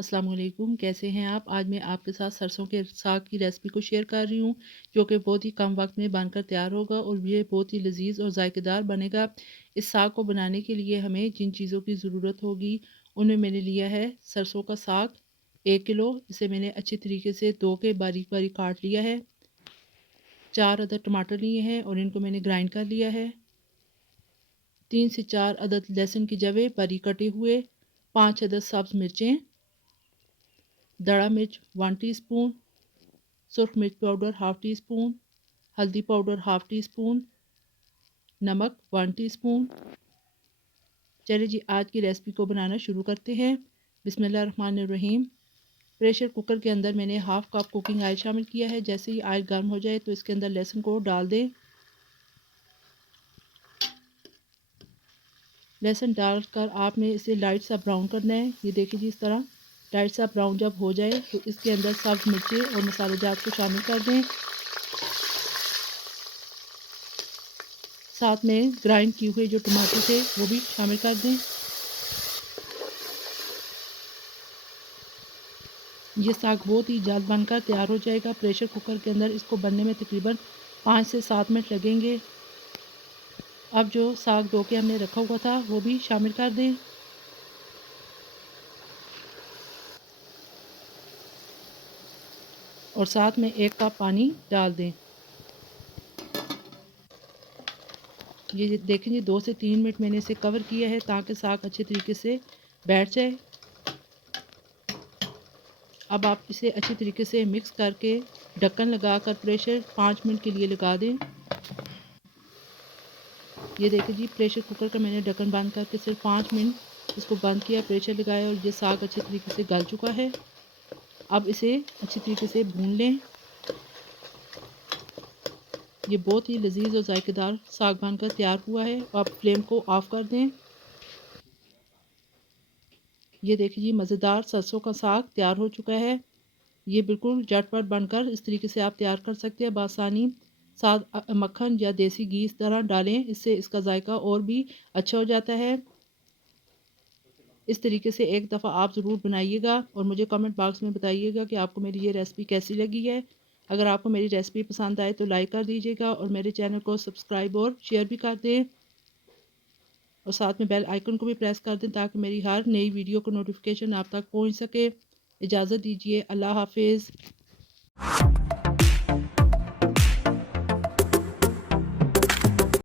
अस्सलाम वालेकुम, कैसे हैं आप? आज मैं आपके साथ सरसों के साग की रेसिपी को शेयर कर रही हूँ, जो कि बहुत ही कम वक्त में बनकर तैयार होगा और ये बहुत ही लजीज और जायकेदार बनेगा। इस साग को बनाने के लिए हमें जिन चीज़ों की ज़रूरत होगी, उनमें मैंने लिया है सरसों का साग 1 किलो। इसे मैंने अच्छी तरीके से धो के बारीक बारीक काट लिया है। 4 अदद टमाटर लिए हैं और इनको मैंने ग्राइंड कर लिया है। 3 से 4 अदद लहसुन की जवे बारीक कटे हुए, 5 अदद सब्ज़ मिर्चें, दड़ा मिर्च 1 टीस्पून, सुरख मिर्च पाउडर हाफ़ टी स्पून, हल्दी पाउडर हाफ़ टी स्पून, नमक 1 टीस्पून। चलिए जी, आज की रेसिपी को बनाना शुरू करते हैं। बिस्मिल्लाहिर्रहमानिर्रहीम। प्रेशर कुकर के अंदर मैंने हाफ़ कप कुकिंग ऑयल शामिल किया है। जैसे ही ऑयल गर्म हो जाए तो इसके अंदर लहसुन को डाल दें। लहसुन डालकर आपने इसे लाइट सा ब्राउन करना है। ये देखिए जी, इस तरह लाइट सा ब्राउन जब हो जाए तो इसके अंदर सब्ज़ मिर्चें और मसाले जात को शामिल कर दें। साथ में ग्राइंड किए हुए जो टमाटर थे वो भी शामिल कर दें। ये साग बहुत ही जल्द बनकर तैयार हो जाएगा। प्रेशर कुकर के अंदर इसको बनने में तकरीबन 5 से 7 मिनट लगेंगे। अब जो साग धो के हमने रखा हुआ था वो भी शामिल कर दें और साथ में 1 कप पानी डाल दें। ये देखें जी, 2 से 3 मिनट मैंने इसे कवर किया है ताकि साग अच्छे तरीके से बैठ जाए। अब आप इसे अच्छी तरीके से मिक्स करके ढक्कन लगाकर प्रेशर 5 मिनट के लिए लगा दें। ये देखिए जी, प्रेशर कुकर का मैंने ढक्कन बंद करके सिर्फ 5 मिनट इसको बंद किया, प्रेशर लगाया और ये साग अच्छे तरीके से गल चुका है। अब इसे अच्छी तरीके से भून लें। ये बहुत ही लजीज और जायकेदार साग बनकर तैयार हुआ है। अब फ्लेम को ऑफ कर दें। ये देखिए जी, मज़ेदार सरसों का साग तैयार हो चुका है। ये बिल्कुल झटपट बनकर इस तरीके से आप तैयार कर सकते हैं बआसानी। साथ मक्खन या देसी घी इस तरह डालें, इससे इसका जायका और भी अच्छा हो जाता है। इस तरीके से एक दफ़ा आप ज़रूर बनाइएगा और मुझे कमेंट बॉक्स में बताइएगा कि आपको मेरी ये रेसिपी कैसी लगी है। अगर आपको मेरी रेसिपी पसंद आए तो लाइक कर दीजिएगा और मेरे चैनल को सब्सक्राइब और शेयर भी कर दें और साथ में बेल आइकन को भी प्रेस कर दें ताकि मेरी हर नई वीडियो को नोटिफिकेशन आप तक पहुंच सके। इजाज़त दीजिए, अल्लाह हाफिज़।